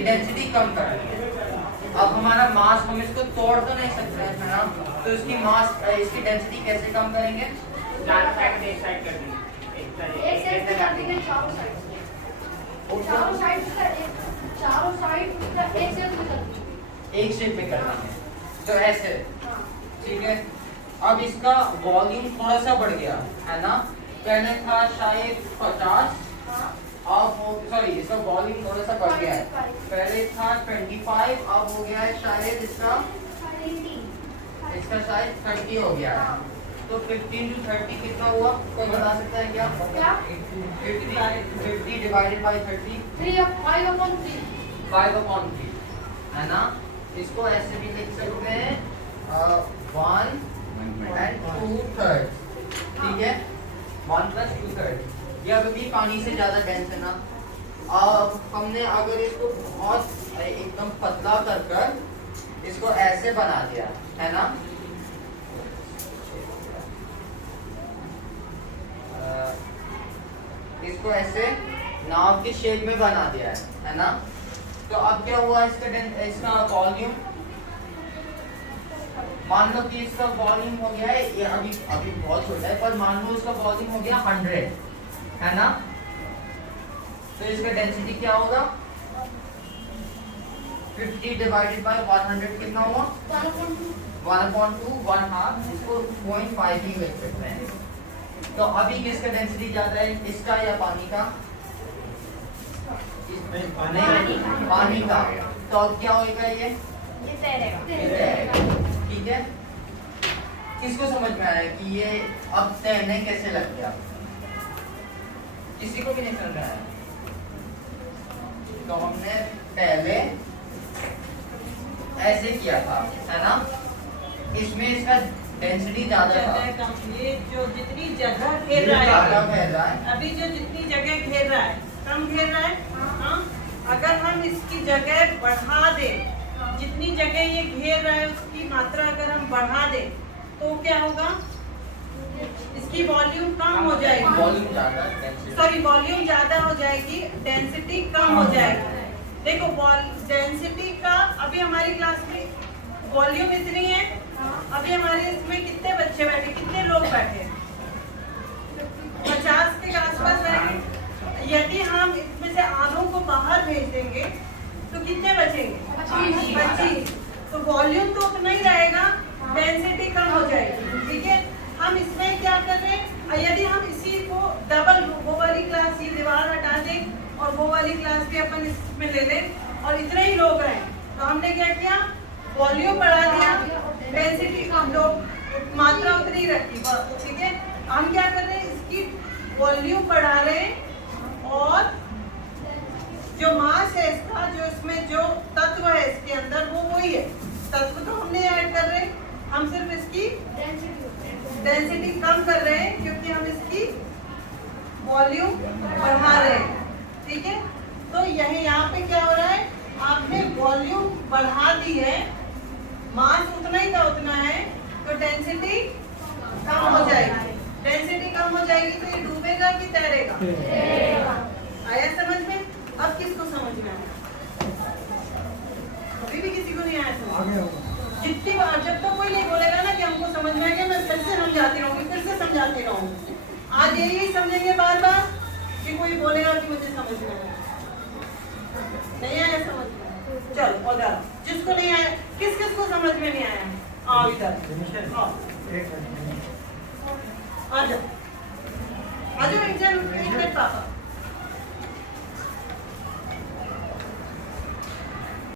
इसकी डेंसिटी कम करनी है। अब हमारा मास हम इसको तोड़ तो नहीं सकते हैं ना, तो इसकी मास इसकी डेंसिटी कैसे कम करेंगे? चारों साइड एक साइड कर देंगे, एक साइड से कर देंगे, चारों साइड से चारों साइड से एक शेप में कर देंगे, एक शेप में करना है तो ऐसे, ठीक है। अब इसका वॉल्यूम थोड़ा सा बढ़ गया है ना, पहले था शायद 50, अब सॉरी इसका वॉल्यूम थोड़ा सा बढ़ गया है, पहले था 25, अब हो गया है शायद इसका शायद 30 हो गया है। तो 15 to 30 कितना हुआ, कोई बता सकता है क्या? 50 डिवाइडेड बाय 30 5/3 है ना। इसको ऐसे भी लिख सकते हैं 1 and 2/3, ठीक है, 1 + 2/3। ये अभी पानी से ज्यादा डेंस है ना। अब हमने अगर इसको बहुत एकदम पतला कर इसको ऐसे बना दिया है ना, इसको ऐसे नाव के शेप में बना दिया है ना, तो अब क्या हुआ इसका वॉल्यूम, मान लो कि इसका वॉल्यूम हो गया है, ये अभी बहुत छोटा है, पर मान लो इसका वॉल्यूम हो गया 100 है ना, तो इसका डेंसिटी क्या होगा? 50 डिवाइडेड बाय 100 कितना हुआ? 1/2, 1/2, इसको 0.5 ही लिख सकते हैं। तो अभी किसका डेंसिटी ज्यादा है, इसका या पानी का? पानी का। तो अब क्या होगा, ये तैरेगा, ठीक है। किसको समझ में आया कि ये अब तैरने कैसे लग गया? किसी को भी नहीं समझ में आया। तो हमने पहले ऐसे किया था है ना, इसमें इसका डेंसिटी ज्यादा था, ये जो जितनी जगह घेर रहा है, अभी जो जितनी जगह घेर रहा है कम घेर रहा है। हाँ, अगर हम इसकी जगह बढ़ा दें, जितनी जगह ये घेर रहा है उसकी मात्रा अगर हम बढ़ा दें तो क्या होगा? इसकी वॉल्यूम कम हो जाएगी, वॉल्यूम ज्यादा हो जाएगी, डेंसिटी कम हो जाएगी। देखो डेंसिटी का अभी हमारी क्लास में वॉल्यूम इतनी है, अभी हमारे इसमें कितने बच्चे बैठे, कितने लोग बैठे? 50 के आसपास बैठे। यदि हम इसमें से आधों को बाहर भेज देंगे तो कितने बचेंगे? 25। तो वॉल्यूम तो उतना ही रहेगा, डेंसिटी कम हो जाएगी, ठीक है। हम इसमें क्या कर रहे हैं, यदि हम इसी को डबल, वो वाली क्लास ये दीवार हटा दें और वो वाली क्लास भी अपन इसमें ले लें और इतने ही लोग हैं, तो हमने क्या किया? वॉल्यूम बढ़ा दिया, डेंसिटी कम, मात्रा उतनी रखी, ठीक है। हम क्या कर रहे हैं, इसकी वॉल्यूम बढ़ा रहे हैं और जो मास है इसका, जो इसमें जो तत्व है इसके अंदर वो वही है, तत्व तो हमने ऐड कर रहे हैं, हम सिर्फ इसकी डेंसिटी कम कर रहे हैं क्योंकि हम इसकी वॉल्यूम बढ़ा रहे हैं, ठीक है। तो यही यहाँ पे क्या हो रहा है, आपने वॉल्यूम बढ़ा दी है, मास उतना ही का उतना है, तो डेंसिटी कम हो जाएगी। डेंसिटी कम हो जाएगी तो ये डूबेगा कि तैरेगा? आया समझ में? अब किसको समझ में आया? अभी भी किसी को नहीं आया समझ? जितनी बार जब तक कोई नहीं बोलेगा ना कि हमको समझ में आ गया, मैं फिर से समझाती रहूंगी, फिर से समझाती रहूंगी। आज यही समझेंगे बार बार कि कोई बोलेगा कि मुझे समझ में आया, नहीं आया समझ में? चलो और जिसको नहीं आया, किस किस को समझ में नहीं आया? आओ इधर, आ जाओ, एक मिनट पापा।